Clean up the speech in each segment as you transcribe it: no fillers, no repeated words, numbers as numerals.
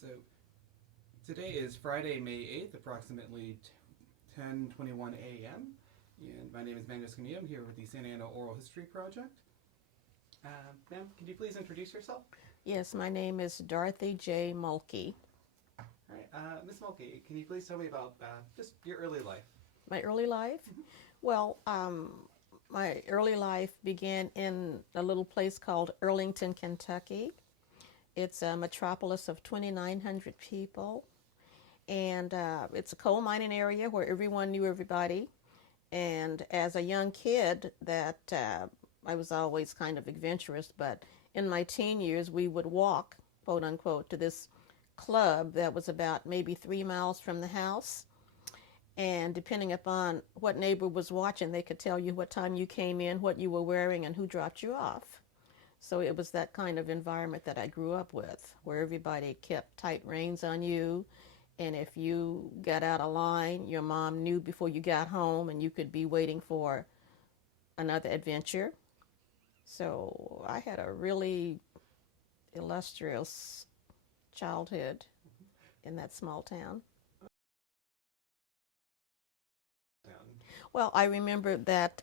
So today is Friday, May 8th, approximately 10:21 a.m. And my name is Magnus Kania. I'm here with the Santa Ana Oral History Project. Ma'am, can you please introduce yourself? Yes, my name is Dorothy Mulkey. All right, Miss Mulkey, can you please tell me about just your early life? My early life? Well, my early life began in a little place called Arlington, Kentucky. It's a metropolis of 2,900 people, and it's a coal mining area where everyone knew everybody. And as a young kid, I was always kind of adventurous, but in my teen years, we would walk, quote unquote, to this club that was about maybe 3 miles from the house. And depending upon what neighbor was watching, they could tell you what time you came in, what you were wearing, and who dropped you off. So it was that kind of environment that I grew up with, where everybody kept tight reins on you. And if you got out of line, your mom knew before you got home, and you could be waiting for another adventure. So I had a really illustrious childhood in that small town. Well, I remember that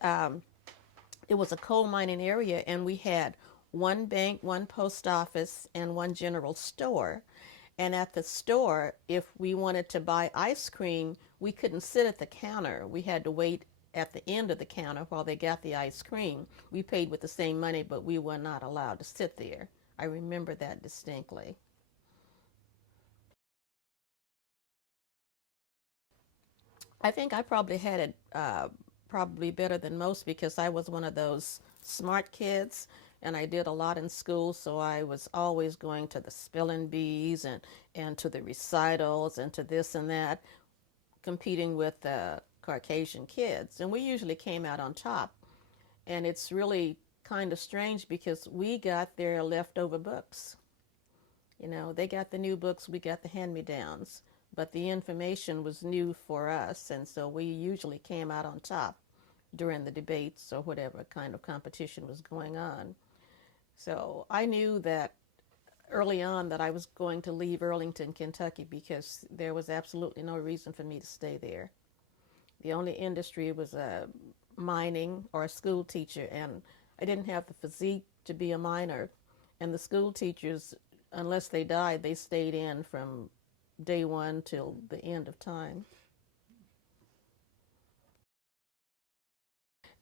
it was a coal mining area, and we had one bank, one post office, and one general store. And at the store, if we wanted to buy ice cream, we couldn't sit at the counter. We had to wait at the end of the counter while they got the ice cream. We paid with the same money, but we were not allowed to sit there. I remember that distinctly. I think I probably had it probably better than most because I was one of those smart kids and I did a lot in school, so I was always going to the spelling bees and to the recitals and to this and that, competing with the Caucasian kids. And we usually came out on top. And it's really kind of strange because we got their leftover books. You know, they got the new books, we got the hand-me-downs, but the information was new for us, and so we usually came out on top during the debates or whatever kind of competition was going on. So I knew that early on that I was going to leave Arlington, Kentucky, because there was absolutely no reason for me to stay there. The only industry was mining or a school teacher, and I didn't have the physique to be a miner. And the school teachers, unless they died, they stayed in from day one till the end of time.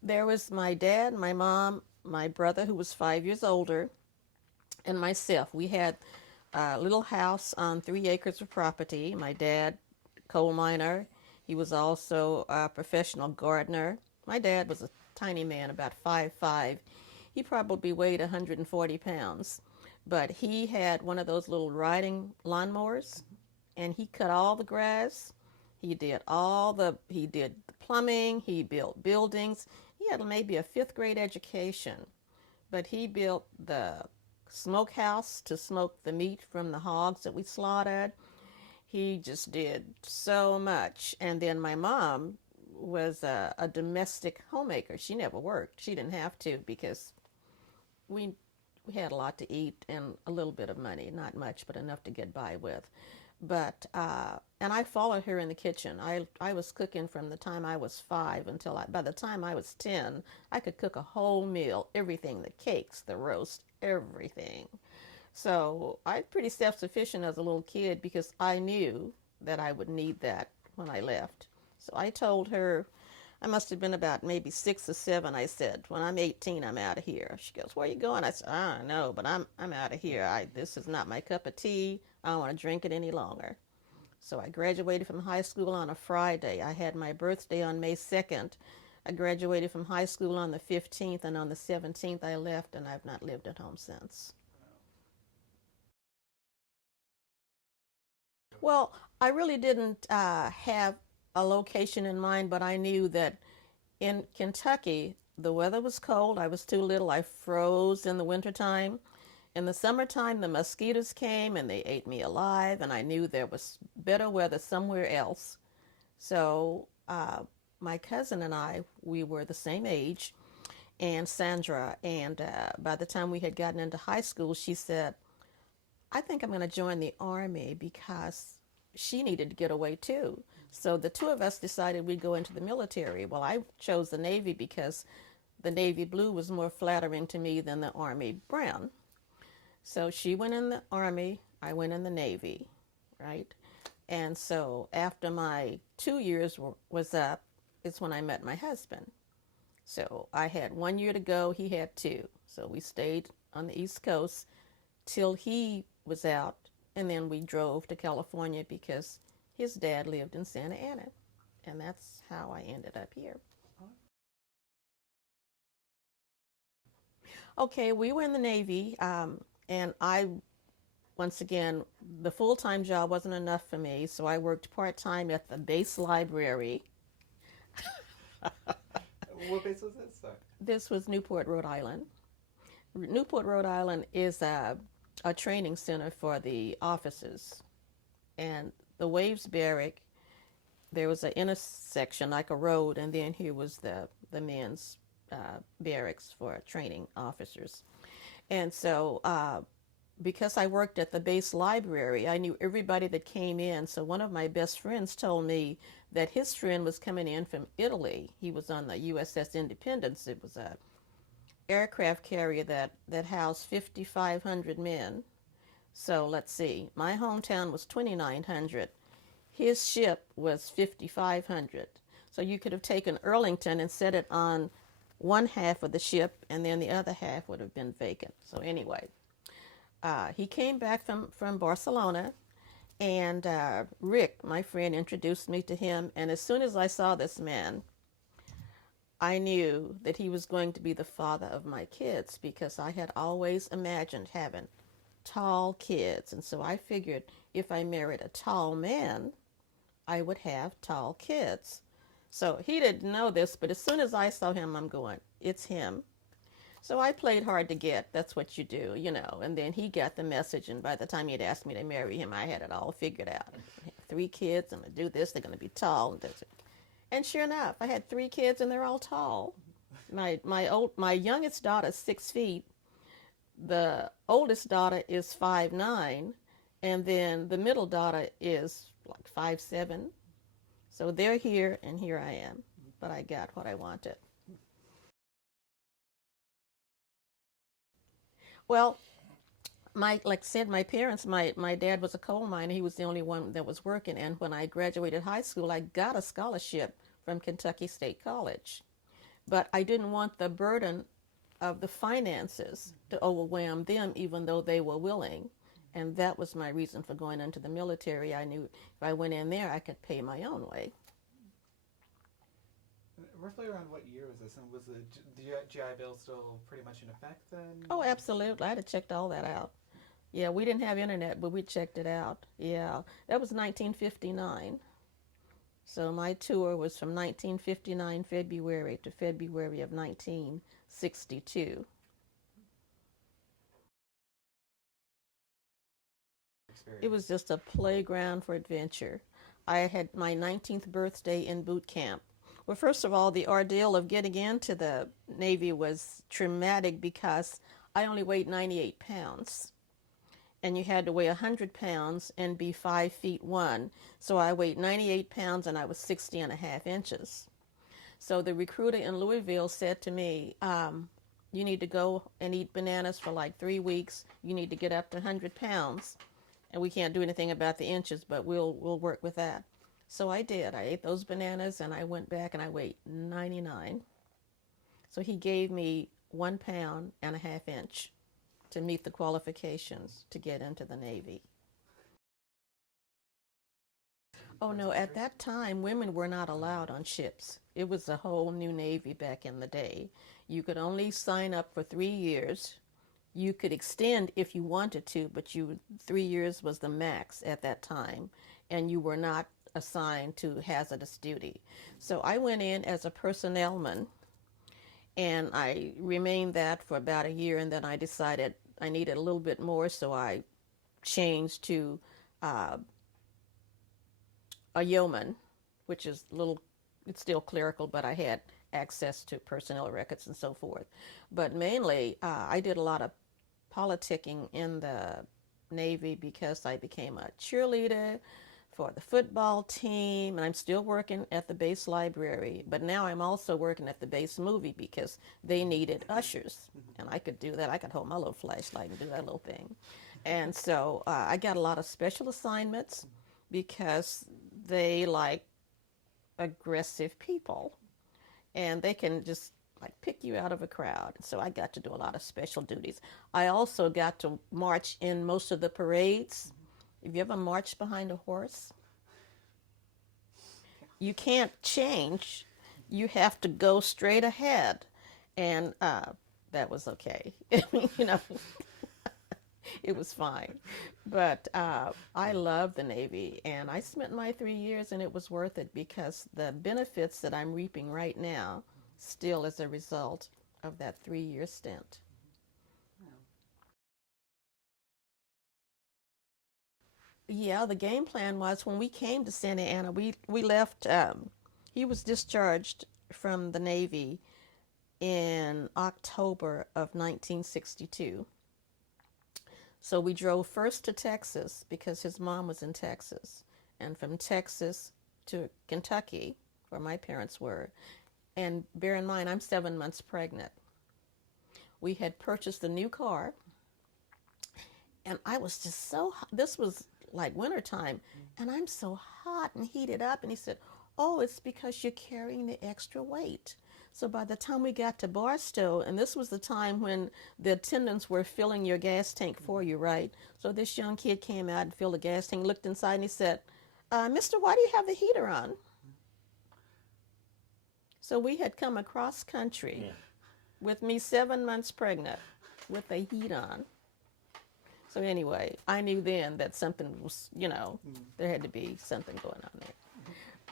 There was my dad, my mom, my brother, who was 5 years older, and myself. We had a little house on 3 acres of property. My dad, coal miner, he was also a professional gardener. My dad was a tiny man, about 5'5". He probably weighed 140 pounds, but he had one of those little riding lawnmowers, and he cut all the grass. He did the plumbing. He built buildings. He had maybe a fifth grade education, but he built the smokehouse to smoke the meat from the hogs that we slaughtered. He just did so much. And then my mom was a domestic homemaker. She never worked. She didn't have to because we we had a lot to eat and a little bit of money, not much, but enough to get by with. But and I followed her in the kitchen. I was cooking from the time I was 5 until by the time I was 10, I could cook a whole meal, everything, the cakes, the roast, everything. So I'm pretty self-sufficient as a little kid because I knew that I would need that when I left. So I told her, I must have been about maybe 6 or 7. I said, when I'm 18, I'm out of here. She goes, where are you going? I said, I don't know, but I'm out of here. This is not my cup of tea. I don't want to drink it any longer. So I graduated from high school on a Friday. I had my birthday on May 2nd. I graduated from high school on the 15th, and on the 17th I left, and I've not lived at home since. Well, I really didn't have a location in mind, but I knew that in Kentucky, the weather was cold. I was too little. I froze in the wintertime. In the summertime, the mosquitoes came and they ate me alive, and I knew there was better weather somewhere else. So my cousin and I, we were the same age, and Sandra, and by the time we had gotten into high school, she said, I think I'm going to join the Army because she needed to get away too. So the two of us decided we'd go into the military. Well, I chose the Navy because the Navy blue was more flattering to me than the Army brown. So she went in the Army, I went in the Navy, right? And so after my 2 years was up, it's when I met my husband. So I had 1 year to go, he had two. So we stayed on the East Coast till he was out, and then we drove to California because his dad lived in Santa Ana. And that's how I ended up here. Okay, we were in the Navy, and once again, the full time job wasn't enough for me, so I worked part time at the base library. What base was this? Sorry. This was Newport, Rhode Island. Newport, Rhode Island is a training center for the officers. And the Waves Barrack, there was an intersection like a road, and then here was the men's barracks for training officers. And so because I worked at the base library, I knew everybody that came in. So one of my best friends told me that his friend was coming in from Italy. He was on the USS Independence. It was a aircraft carrier that housed 5,500 men. So let's see, my hometown was 2,900. His ship was 5,500. So you could have taken Arlington and set it on one half of the ship, and then the other half would have been vacant. So anyway, he came back from Barcelona, and Rick, my friend, introduced me to him. And as soon as I saw this man, I knew that he was going to be the father of my kids, because I had always imagined having tall kids. And so I figured if I married a tall man, I would have tall kids. So he didn't know this, but as soon as I saw him, I'm going, it's him. So I played hard to get. That's what you do, you know. And then he got the message, and by the time he had asked me to marry him, I had it all figured out. I have 3 kids, I'm going to do this, they're going to be tall. And sure enough, I had 3 kids, and they're all tall. My youngest daughter is 6 feet. The oldest daughter is 5'9", and then the middle daughter is like 5'7". So they're here, and here I am. But I got what I wanted. Well, like I said, my parents, my dad was a coal miner. He was the only one that was working. And when I graduated high school, I got a scholarship from Kentucky State College. But I didn't want the burden of the finances to overwhelm them, even though they were willing. And that was my reason for going into the military. I knew if I went in there, I could pay my own way. Roughly around what year was this? And was the GI Bill still pretty much in effect then? Oh, absolutely. I'd have checked all that out. Yeah, we didn't have internet, but we checked it out. Yeah, that was 1959. So my tour was from 1959 February to February of 1962. It was just a playground for adventure. I had my 19th birthday in boot camp. Well, first of all, the ordeal of getting into the Navy was traumatic because I only weighed 98 pounds. And you had to weigh 100 pounds and be 5'1". So I weighed 98 pounds and I was 60.5 inches. So the recruiter in Louisville said to me, you need to go and eat bananas for like 3 weeks. You need to get up to 100 pounds. And we can't do anything about the inches, but we'll work with that. So I did. I ate those bananas and I went back and I weighed 99. So he gave me 1 pound and a half inch to meet the qualifications to get into the Navy. Oh no, at that time, women were not allowed on ships. It was a whole new Navy back in the day. You could only sign up for 3 years. You could extend if you wanted to, but 3 years was the max at that time, and you were not assigned to hazardous duty. So I went in as a personnelman, and I remained that for about a year, and then I decided I needed a little bit more, so I changed to a yeoman, which is it's still clerical, but I had access to personnel records and so forth. But mainly, I did a lot of politicking in the Navy because I became a cheerleader for the football team, and I'm still working at the base library. But now I'm also working at the base movie because they needed ushers, and I could do that. I could hold my little flashlight and do that little thing. And so I got a lot of special assignments because they like aggressive people, and they can just like pick you out of a crowd. So I got to do a lot of special duties. I also got to march in most of the parades. Have you ever marched behind a horse? You can't change. You have to go straight ahead. And that was okay. You know, it was fine. But I love the Navy, and I spent my 3 years, and it was worth it because the benefits that I'm reaping right now still as a result of that 3-year stint. Yeah, the game plan was when we came to Santa Ana, we left, he was discharged from the Navy in October of 1962. So we drove first to Texas because his mom was in Texas, and from Texas to Kentucky, where my parents were. And bear in mind, I'm 7 months pregnant. We had purchased a new car, and I was just so hot. This was like wintertime, and I'm so hot and heated up. And he said, "Oh, it's because you're carrying the extra weight." So by the time we got to Barstow, and this was the time when the attendants were filling your gas tank for you, right? So this young kid came out and filled the gas tank, looked inside, and he said, "Mister, why do you have the heater on?" So we had come across country with me 7 months pregnant with the heat on. So anyway, I knew then that something was, there had to be something going on there.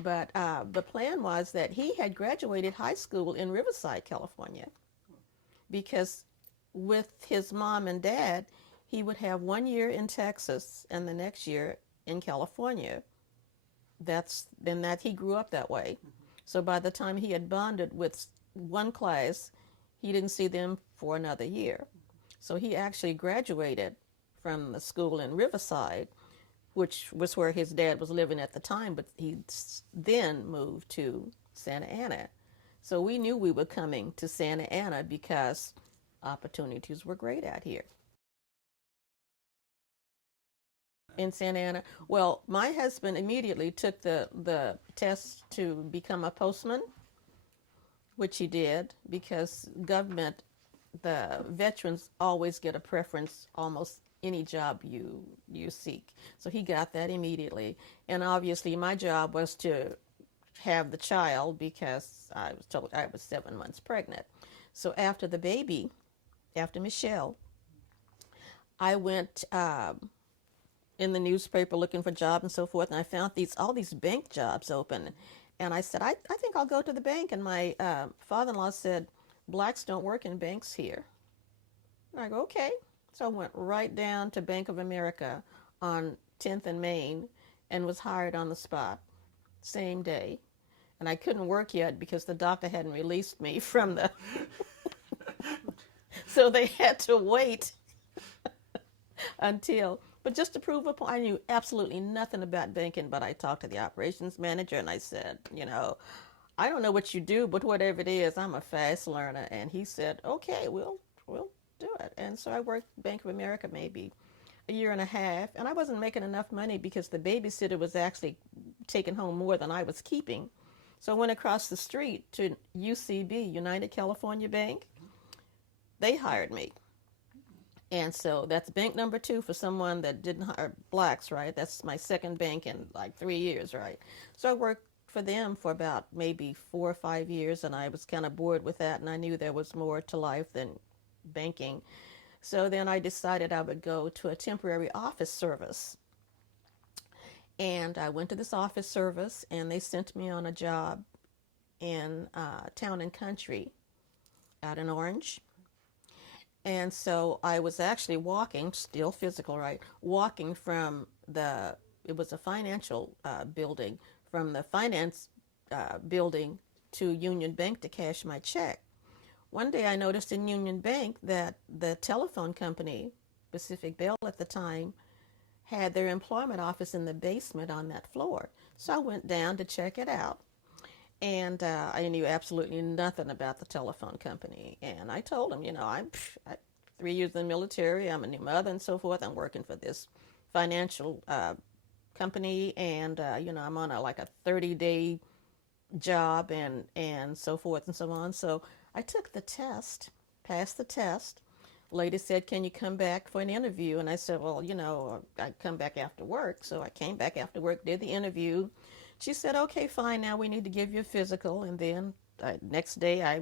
But the plan was that he had graduated high school in Riverside, California, because with his mom and dad, he would have 1 year in Texas and the next year in California. That he grew up that way. So by the time he had bonded with one class, he didn't see them for another year. So he actually graduated from the school in Riverside, which was where his dad was living at the time, but he then moved to Santa Ana. So we knew we were coming to Santa Ana because opportunities were great out here. In Santa Ana, well, my husband immediately took the test to become a postman, which he did because government, the veterans always get a preference almost any job you seek. So he got that immediately. And obviously my job was to have the child because I was told I was 7 months pregnant. So after the baby, after Michelle, I went in the newspaper looking for jobs and so forth, and I found all these bank jobs open. And I said, I think I'll go to the bank. And my father-in-law said, "Blacks don't work in banks here." And I go, "Okay." So I went right down to Bank of America on 10th and Main and was hired on the spot, same day. And I couldn't work yet because the doctor hadn't released me from the... So they had to wait until... But just to prove a point, I knew absolutely nothing about banking, but I talked to the operations manager and I said, "I don't know what you do, but whatever it is, I'm a fast learner." And he said, "Okay, we'll do it." And so I worked Bank of America maybe a year and a half, and I wasn't making enough money because the babysitter was actually taking home more than I was keeping. So I went across the street to UCB, United California Bank. They hired me. And so that's bank number 2 for someone that didn't hire blacks, right? That's my second bank in like 3 years, right? So I worked for them for about maybe 4 or 5 years, and I was kind of bored with that, and I knew there was more to life than banking. So then I decided I would go to a temporary office service. And I went to this office service, and they sent me on a job in Town and Country out in Orange. And so I was actually walking, still physical, right? Walking from it was a financial building, from the finance building to Union Bank to cash my check. One day I noticed in Union Bank that the telephone company, Pacific Bell at the time, had their employment office in the basement on that floor. So I went down to check it out. And I knew absolutely nothing about the telephone company. And I told him, I'm 3 years in the military, I'm a new mother and so forth. I'm working for this financial company, and, I'm on like a 30-day job and so forth and so on. So I took the test, passed the test. Lady said, can you come back for an interview? And I said, well, I'd come back after work. So I came back after work, did the interview. She said, okay, fine, now we need to give you a physical. And then next day I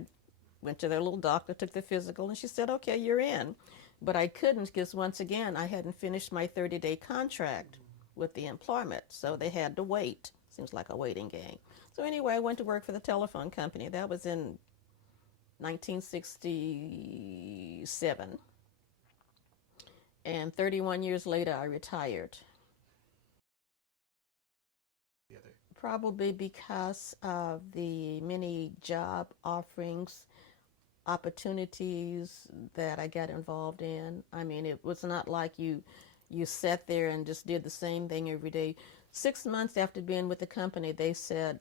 went to their little doctor, took the physical, and she said, okay, you're in. But I couldn't because, once again, I hadn't finished my 30-day contract with the employment. So they had to wait. Seems like a waiting game. So anyway, I went to work for the telephone company. That was in 1967. And 31 years later, I retired. Probably because of the many job offerings, opportunities that I got involved in. I mean, it was not like you sat there and just did the same thing every day. 6 months after being with the company, they said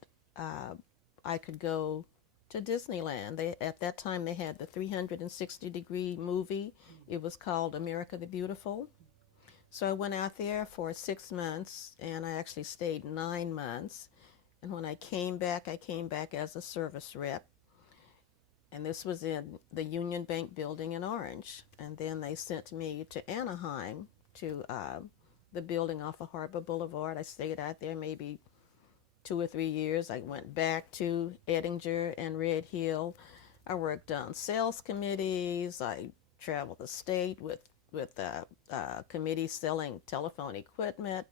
I could go to Disneyland. At that time, they had the 360-degree movie. It was called America the Beautiful. So I went out there for 6 months, and I actually stayed 9 months. And when I came back as a service rep. And this was in the Union Bank building in Orange. And then they sent me to Anaheim, to the building off of Harbor Boulevard. I stayed out there maybe 2 or 3 years. I went back to Edinger and Red Hill. I worked on sales committees. I traveled the state with committees selling telephone equipment.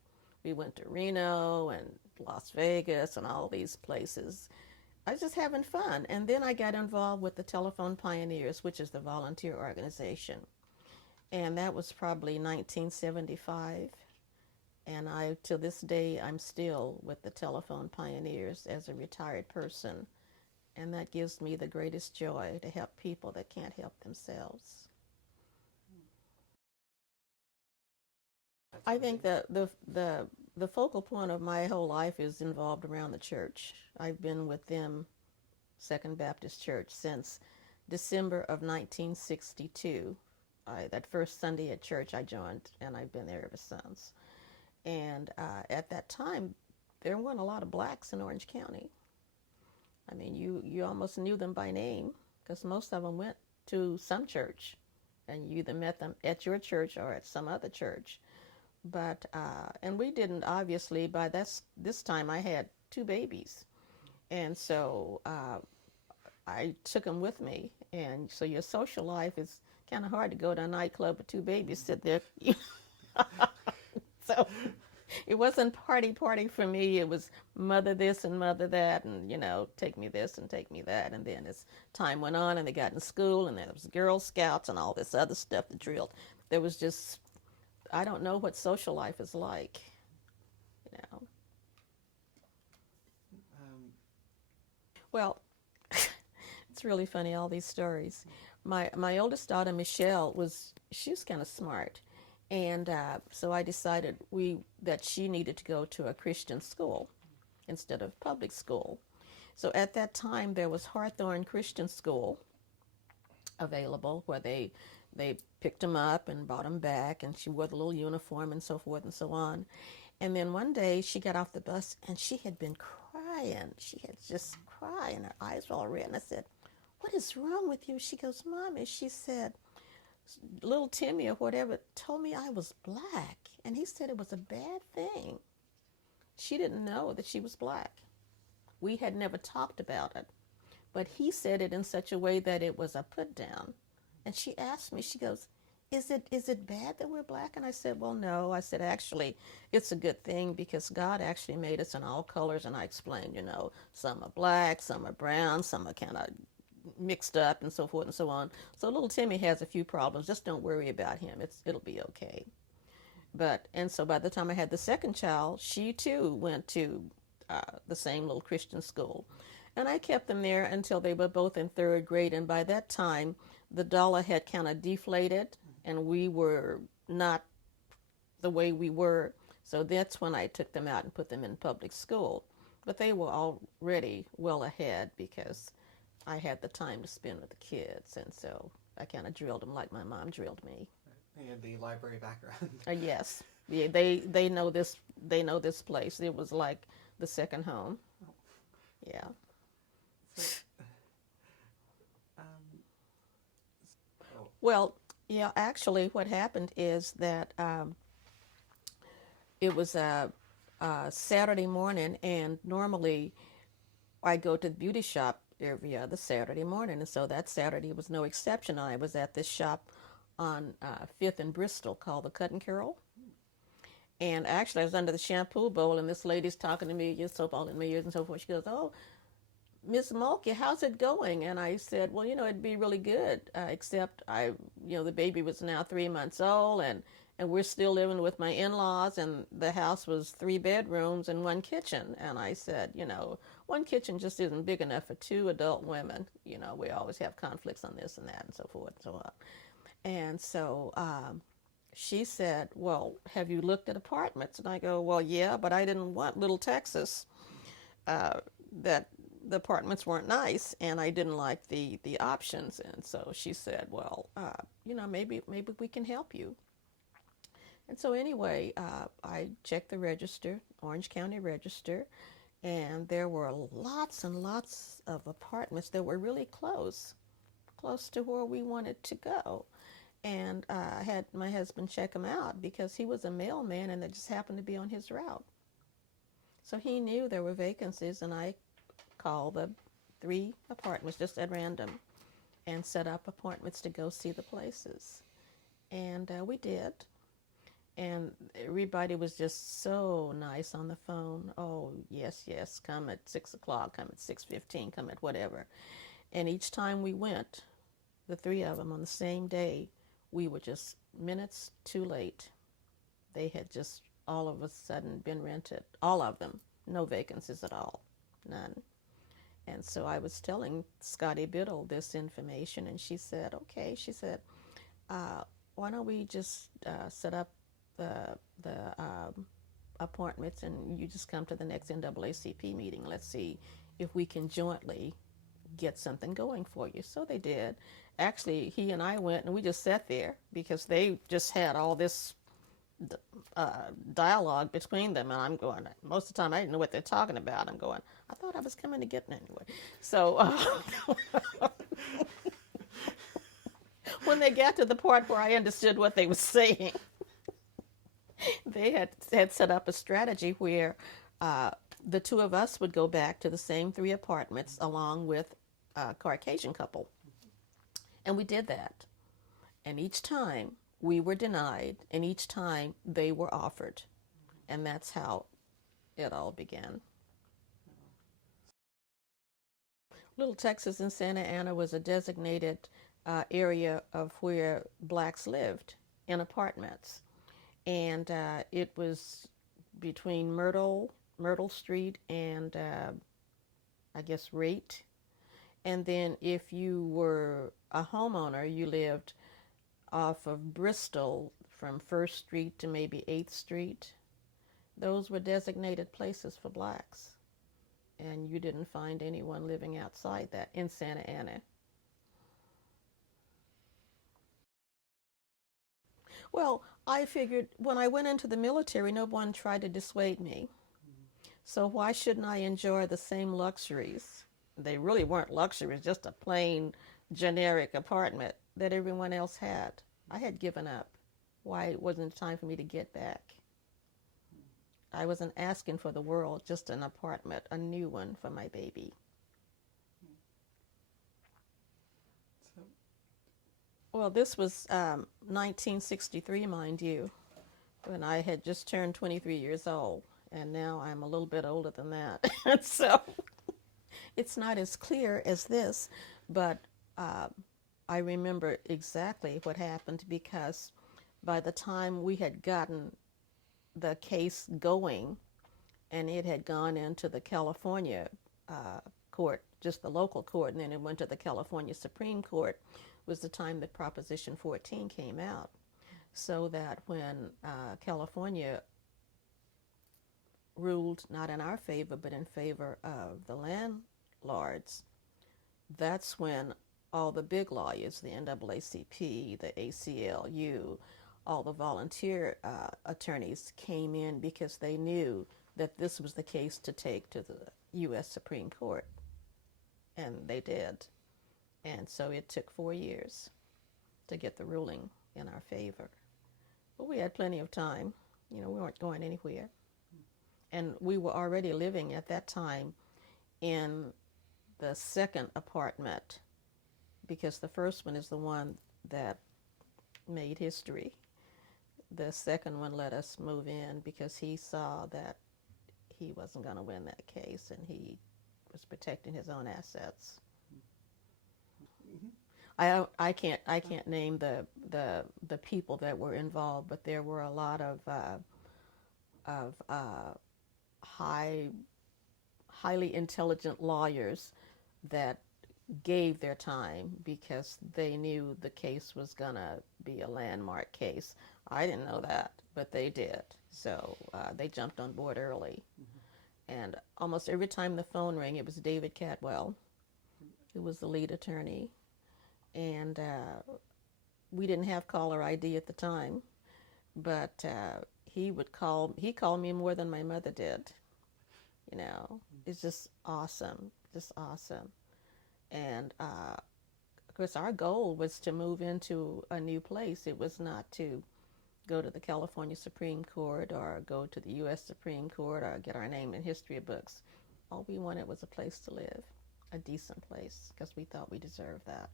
We went to Reno and Las Vegas and all these places. I was just having fun. And then I got involved with the Telephone Pioneers, which is the volunteer organization. And that was probably 1975. And to this day, I'm still with the Telephone Pioneers as a retired person. And that gives me the greatest joy to help people that can't help themselves. I think that the focal point of my whole life is involved around the church. I've been with them, Second Baptist Church, since December of 1962. That first Sunday at church I joined, and I've been there ever since. And at that time, there weren't a lot of blacks in Orange County. I mean, you almost knew them by name because most of them went to some church, and you either met them at your church or at some other church. But and we didn't, obviously. By this time, I had 2 babies, and so I took them with me. And so your social life is kind of hard to go to a nightclub with 2 babies sit there. So it wasn't party for me. It was mother this and mother that, and take me this and take me that. And then as time went on, and they got in school, and then there was Girl Scouts and all this other stuff, the drill. There was just, I don't know what social life is like, Well, it's really funny, all these stories. My oldest daughter, Michelle, she was kind of smart. And so I decided that she needed to go to a Christian school instead of public school. So at that time, there was Hawthorne Christian School available, where they picked them up and brought them back, and she wore the little uniform and so forth and so on. And then one day she got off the bus, and she had been crying. She had just cried, and her eyes were all red. And I said, what is wrong with you? She goes, Mommy, she said, little Timmy or whatever told me I was black, and he said it was a bad thing. She didn't know that she was black. We had never talked about it, but he said it in such a way that it was a put down. And she asked me, she goes, is it bad that we're black? And I said, well, no. I said, actually, it's a good thing because God actually made us in all colors. And I explained, some are black, some are brown, some are kind of mixed up and so forth and so on. So little Timmy has a few problems. Just don't worry about him. It'll be okay. And so by the time I had the second child, she too went to the same little Christian school. And I kept them there until they were both in 3rd grade. And by that time, the dollar had kind of deflated, and we were not the way we were. So that's when I took them out and put them in public school. But they were already well ahead because I had the time to spend with the kids, and so I kind of drilled them like my mom drilled me. They had the library background. Yes, yeah, they know this. They know this place. It was like the second home. Oh. Yeah. So, oh. Well, yeah. Actually, what happened is that it was a Saturday morning, and normally I go to the beauty shop every other Saturday morning, and so that Saturday was no exception. I was at this shop on 5th and Bristol called the Cut and Curl. And actually, I was under the shampoo bowl, and this lady's talking to me, just soap all in my ears and so forth. She goes, "Oh, Miss Mulkey, how's it going?" And I said, "Well, it'd be really good, except the baby was now 3 months old, and we're still living with my in-laws, and the house was 3 bedrooms and 1 kitchen." And I said, one kitchen just isn't big enough for 2 adult women. We always have conflicts on this and that and so forth and so on. And so she said, "Well, have you looked at apartments?" And I go, "Well, yeah, but I didn't want Little Texas. That the apartments weren't nice, and I didn't like the options." And so she said, "Well, maybe we can help you." And so anyway, I checked the register, Orange County Register, and there were lots and lots of apartments that were really close to where we wanted to go. And I had my husband check them out because he was a mailman, and they just happened to be on his route. So he knew there were vacancies, and I called the 3 apartments just at random and set up appointments to go see the places. And we did. And everybody was just so nice on the phone. "Oh, yes, come at 6 o'clock, come at 6:15, come at whatever." And each time we went, the 3 of them on the same day, we were just minutes too late. They had just all of a sudden been rented. All of them. No vacancies at all. None. And so I was telling Scotty Biddle this information, and she said, "Okay." She said, "Why don't we just set up the appointments, and you just come to the next NAACP meeting. Let's see if we can jointly get something going for you." So they did. Actually, he and I went, and we just sat there because they just had all this dialogue between them, and I'm going, most of the time I didn't know what they're talking about. I'm going, I thought I was coming to get them anyway. So when they got to the part where I understood what they were saying, they had set up a strategy where the 2 of us would go back to the same 3 apartments along with a Caucasian couple. And we did that. And each time we were denied, and each time they were offered. And that's how it all began. Little Texas in Santa Ana was a designated area of where blacks lived in apartments. And it was between Myrtle Street and I guess Rate. And then if you were a homeowner, you lived off of Bristol from 1st Street to maybe 8th Street. Those were designated places for blacks. And you didn't find anyone living outside that in Santa Ana. Well, I figured when I went into the military, no one tried to dissuade me. So why shouldn't I enjoy the same luxuries? They really weren't luxuries, just a plain generic apartment that everyone else had. I had given up. Why wasn't it time for me to get back? I wasn't asking for the world, just an apartment, a new one for my baby. Well, this was 1963, mind you, when I had just turned 23 years old, and now I'm a little bit older than that. So it's not as clear as this, but I remember exactly what happened because by the time we had gotten the case going and it had gone into the California court, just the local court, and then it went to the California Supreme Court, was the time that Proposition 14 came out. so that when California ruled not in our favor but in favor of the landlords, that's when all the big lawyers, the NAACP, the ACLU, all the volunteer attorneys came in because they knew that this was the case to take to the U.S. Supreme Court. And they did. And so it took 4 years to get the ruling in our favor. But we had plenty of time. We weren't going anywhere. And we were already living at that time in the second apartment, because the first one is the one that made history. The second one let us move in because he saw that he wasn't going to win that case, and he was protecting his own assets. Mm-hmm. I can't name the people that were involved, but there were a lot of highly intelligent lawyers that gave their time because they knew the case was gonna be a landmark case. I didn't know that, but they did. So they jumped on board early. Mm-hmm. And almost every time the phone rang, it was David Catwell, who was the lead attorney. And we didn't have caller ID at the time, but he called me more than my mother did. It's just awesome, And of course, our goal was to move into a new place. It was not to go to the California Supreme Court or go to the U.S. Supreme Court or get our name in history books. All we wanted was a place to live, a decent place, because we thought we deserved that.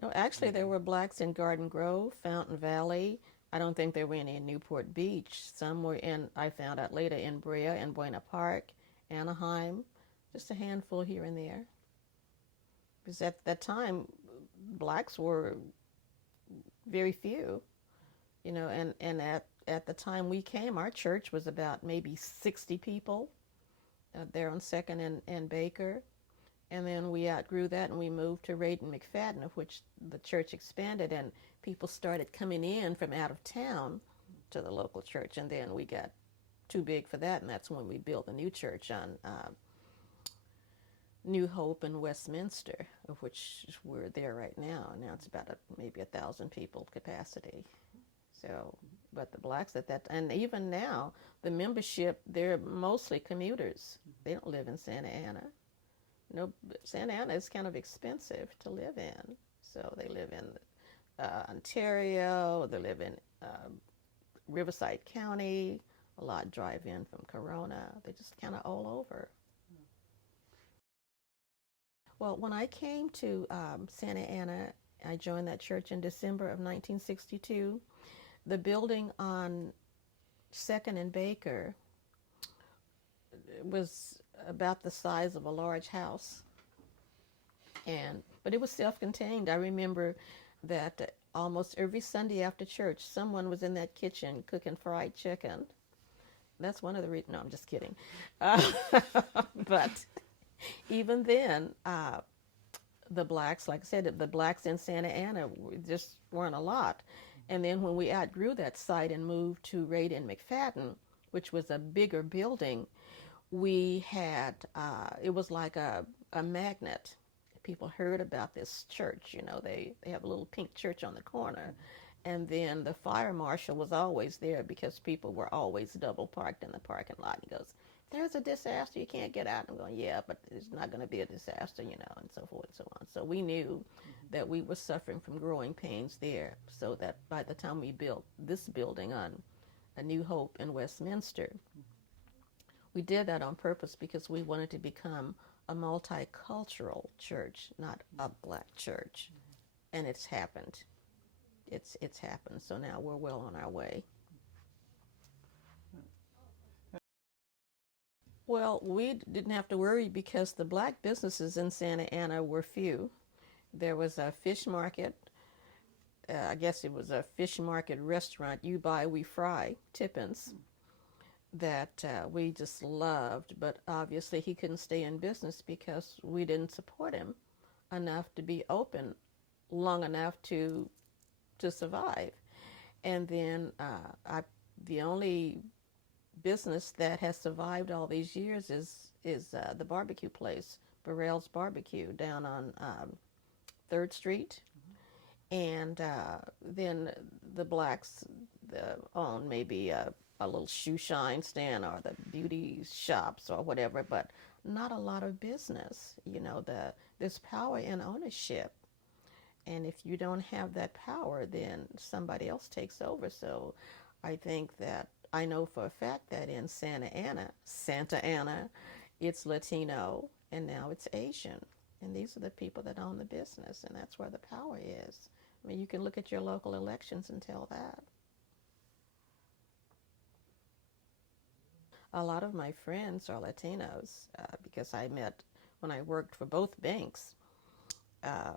No, actually, there were blacks in Garden Grove, Fountain Valley. I don't think there were any in Newport Beach. Some were I found out later, in Brea and Buena Park, Anaheim, just a handful here and there. Because at that time, blacks were very few, and at the time we came, our church was about maybe 60 people there on 2nd and Baker. And then we outgrew that and we moved to Raid and McFadden, of which the church expanded, and people started coming in from out of town to the local church. And then we got too big for that, and that's when we built a new church on New Hope in Westminster, of which we're there right now. Now it's about maybe 1,000 people capacity. So, but the blacks at that, and even now, the membership, they're mostly commuters. They don't live in Santa Ana. No, Santa Ana is kind of expensive to live in. So they live in Ontario, they live in Riverside County, a lot drive in from Corona. They're just kind of all over. Well, when I came to Santa Ana, I joined that church in December of 1962. The building on 2nd and Baker was about the size of a large house, but it was self-contained. I remember that almost every Sunday after church, someone was in that kitchen cooking fried chicken. That's one of the reasons. No, I'm just kidding. But even then, the blacks, like I said, the blacks in Santa Ana just weren't a lot. And then when we outgrew that site and moved to Raid and McFadden, which was a bigger building, we had, it was like a magnet. People heard about this church, they have a little pink church on the corner. And then the fire marshal was always there because people were always double parked in the parking lot. He goes, "There's a disaster, you can't get out." I'm going, "Yeah, but it's not going to be a disaster, and so forth and so on." So we knew that we were suffering from growing pains there, so that by the time we built this building on A New Hope in Westminster, we did that on purpose because we wanted to become a multicultural church, not a black church. And it's happened. It's happened. So now we're well on our way. Well, we didn't have to worry because the black businesses in Santa Ana were few. There was a fish market. I guess it was a fish market restaurant, You Buy, We Fry, Tippins, that we just loved. But obviously he couldn't stay in business because we didn't support him enough to be open long enough to survive. And then the only business that has survived all these years is the barbecue place, Burrell's Barbecue, down on 3rd Street. And then the blacks own maybe a little shoe shine stand or the beauty shops or whatever, but not a lot of business. There's power in ownership, and if you don't have that power, then somebody else takes over. So I think that I know for a fact that in Santa Ana, it's Latino and now it's Asian. And these are the people that own the business, and that's where the power is. I mean, you can look at your local elections and tell that. A lot of my friends are Latinos because I met when I worked for both banks. Uh,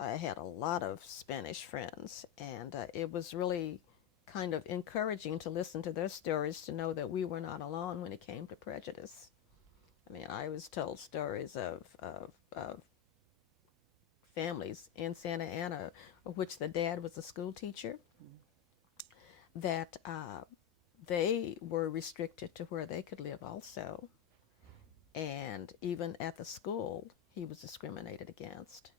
I had a lot of Spanish friends, and it was really kind of encouraging to listen to their stories to know that we were not alone when it came to prejudice. I mean, I was told stories of families in Santa Ana, of which the dad was a school teacher, that they were restricted to where they could live also. And even at the school, he was discriminated against.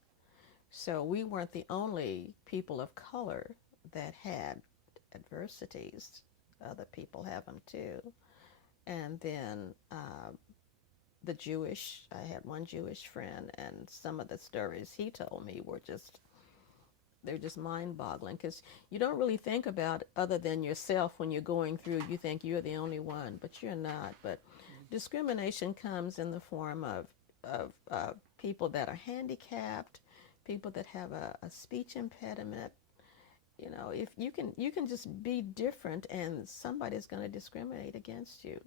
So we weren't the only people of color that had adversities. Other people have them too. And then I had one Jewish friend, and some of the stories he told me they're just mind-boggling, because you don't really think about other than yourself when you're going through. You think you're the only one, but you're not. But discrimination comes in the form of people that are handicapped, people that have a speech impediment. If you can just be different, and somebody's going to discriminate against you.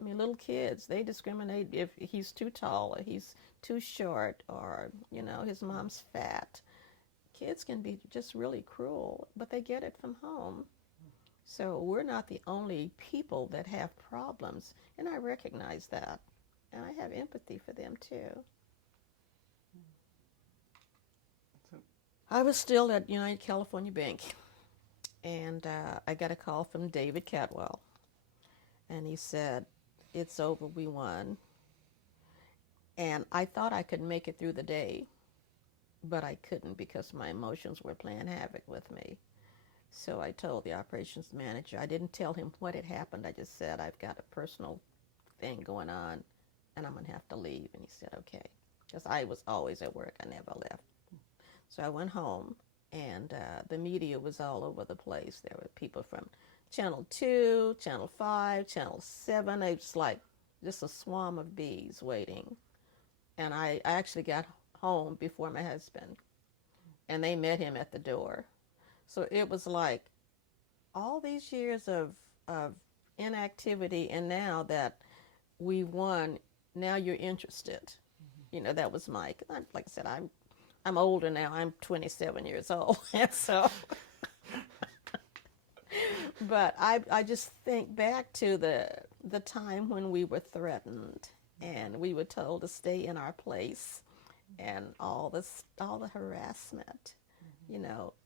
I mean, little kids, they discriminate if he's too tall or he's too short, or his mom's fat. Kids can be just really cruel, but they get it from home. So we're not the only people that have problems, and I recognize that, and I have empathy for them too. I was still at United California Bank, and I got a call from David Cadwell, and he said, "It's over, we won." And I thought I could make it through the day, but I couldn't because my emotions were playing havoc with me. So I told the operations manager, I didn't tell him what had happened. I just said, I've got a personal thing going on, and I'm going to have to leave. And he said, okay. Because I was always at work. I never left. So I went home, and the media was all over the place. There were people from Channel 2, Channel 5, Channel 7. It was like just a swarm of bees waiting. And I actually got home before my husband, and they met him at the door. So it was like all these years of inactivity, and now that we won, now you're interested. That was like I said, I'm older now. I'm 27 years old, and so. But I just think back to the time when we were threatened, and we were told to stay in our place, and all the harassment,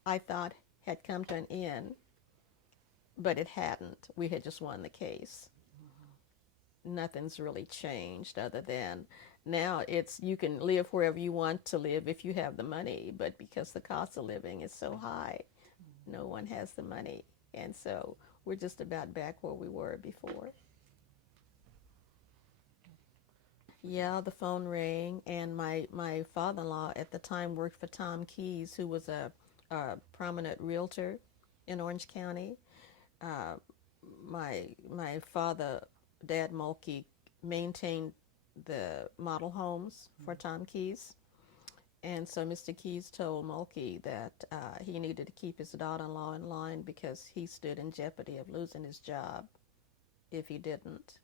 I thought had come to an end, but it hadn't. We had just won the case. Nothing's really changed other than now you can live wherever you want to live if you have the money, but because the cost of living is so high, no one has the money, and so we're just about back where we were before. Yeah, the phone rang, and my father-in-law at the time worked for Tom Keyes, who was a prominent realtor in Orange County. Uh, my father, Dad Mulkey, maintained the model homes for Tom Keyes, and so Mr. Keyes told Mulkey that he needed to keep his daughter-in-law in line because he stood in jeopardy of losing his job if he didn't.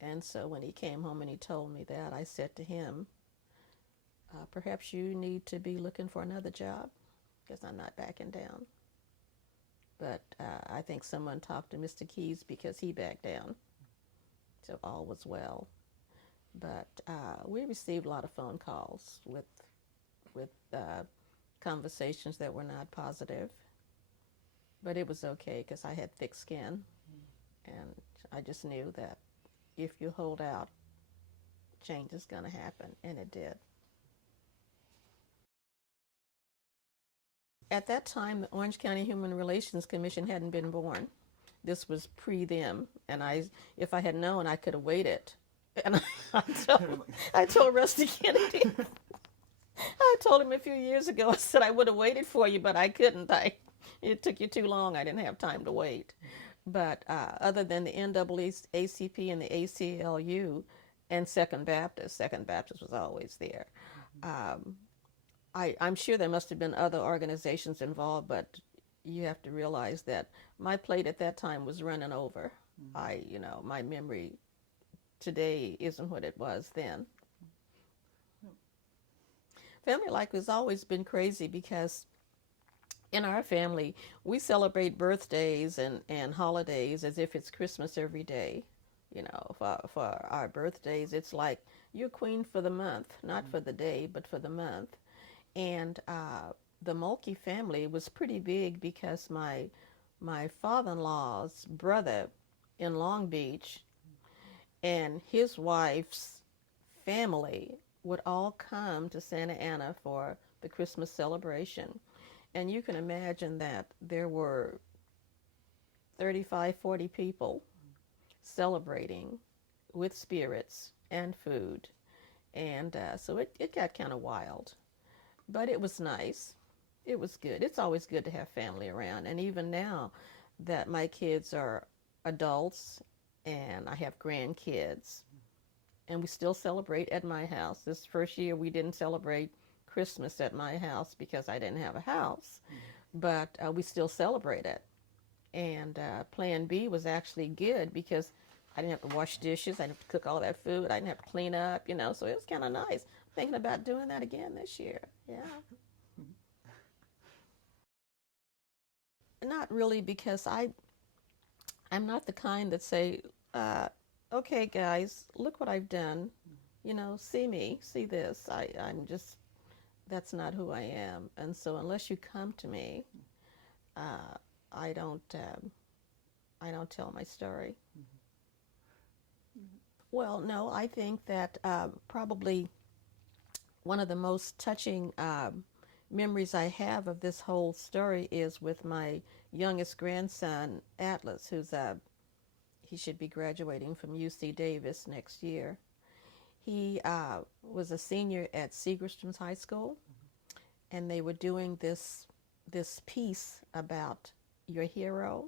And so when he came home and he told me that, I said to him, perhaps you need to be looking for another job because I'm not backing down. But I think someone talked to Mr. Keyes because he backed down. So all was well. But we received a lot of phone calls with conversations that were not positive. But it was okay because I had thick skin, and I just knew that if you hold out, change is going to happen, and it did. At that time, the Orange County Human Relations Commission hadn't been born. This was pre them, and if I had known, I could have waited. And I told Rusty Kennedy, I told him a few years ago, I said I would have waited for you, but I couldn't. It took you too long. I didn't have time to wait. But other than the NAACP and the ACLU and Second Baptist was always there. I'm sure there must have been other organizations involved, but you have to realize that my plate at that time was running over. My memory today isn't what it was then. Family life has always been crazy because in our family, we celebrate birthdays and holidays as if it's Christmas every day. For our birthdays, it's like you're queen for the month, not for the day, but for the month. And the Mulkey family was pretty big because my father-in-law's brother in Long Beach and his wife's family would all come to Santa Ana for the Christmas celebration. And you can imagine that there were 35, 40 people celebrating with spirits and food. And so it got kind of wild. But it was nice. It was good. It's always good to have family around. And even now that my kids are adults and I have grandkids, and we still celebrate at my house. This first year we didn't celebrate Christmas at my house because I didn't have a house, but we still celebrate it. And Plan B was actually good because I didn't have to wash dishes, I didn't have to cook all that food, I didn't have to clean up, so it was kind of nice. Thinking about doing that again this year, yeah. Not really, because I'm not the kind that say, okay guys, look what I've done, see me, see this. I'm just, that's not who I am. And so unless you come to me, I don't tell my story. Well, no, I think that probably one of the most touching memories I have of this whole story is with my youngest grandson, Atlas, he should be graduating from UC Davis next year. He was a senior at Segerstrom's High School, and they were doing this piece about your hero.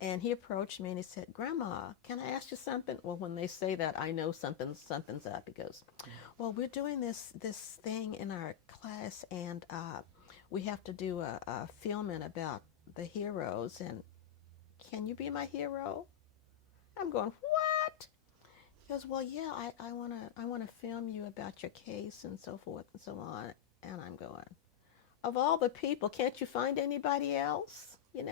And he approached me and he said, "Grandma, can I ask you something?" Well, when they say that, I know something's up. He goes, "Well, we're doing this thing in our class, and we have to do a filming about the heroes, and can you be my hero?" I'm going, "What?" He goes, "Well, yeah, I wanna film you about your case and so forth and so on." And I'm going, "Of all the people, can't you find anybody else? He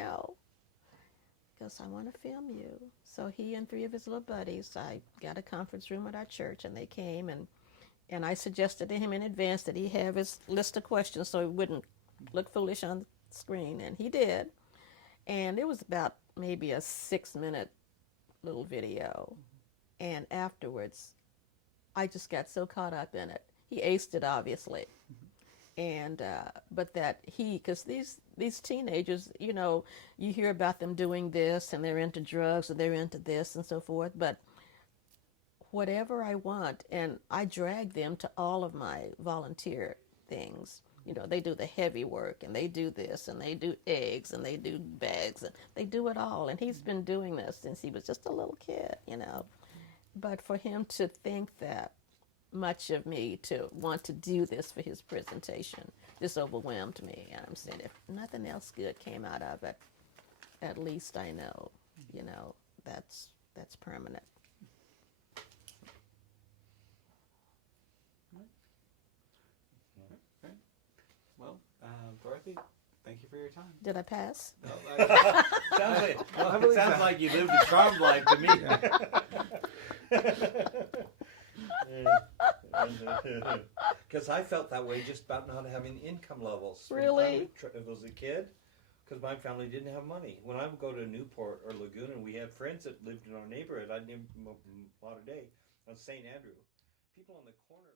goes, "I want to film you." So he and 3 of his little buddies, I got a conference room at our church, and they came, and I suggested to him in advance that he have his list of questions so he wouldn't look foolish on the screen, and he did. And it was about maybe a 6-minute little video. And afterwards, I just got so caught up in it. He aced it, obviously. And but that because these teenagers, you hear about them doing this, and they're into drugs, or they're into this and so forth. But whatever I want, and I drag them to all of my volunteer things. They do the heavy work, and they do this, and they do eggs, and they do bags, and they do it all. And he's been doing this since he was just a little kid, But for him to think that much of me to want to do this for his presentation just overwhelmed me. And I'm saying, if nothing else good came out of it, at least I know, that's permanent. Okay. Well, Dorothy, thank you for your time. Did I pass? No, sounds like you lived a charmed life to me. Yeah. Because I felt that way just about not having income levels. Really? When I was a kid, because my family didn't have money. When I would go to Newport or Laguna, and we had friends that lived in our neighborhood. I knew them a lot of day on St. Andrew. People on the corner.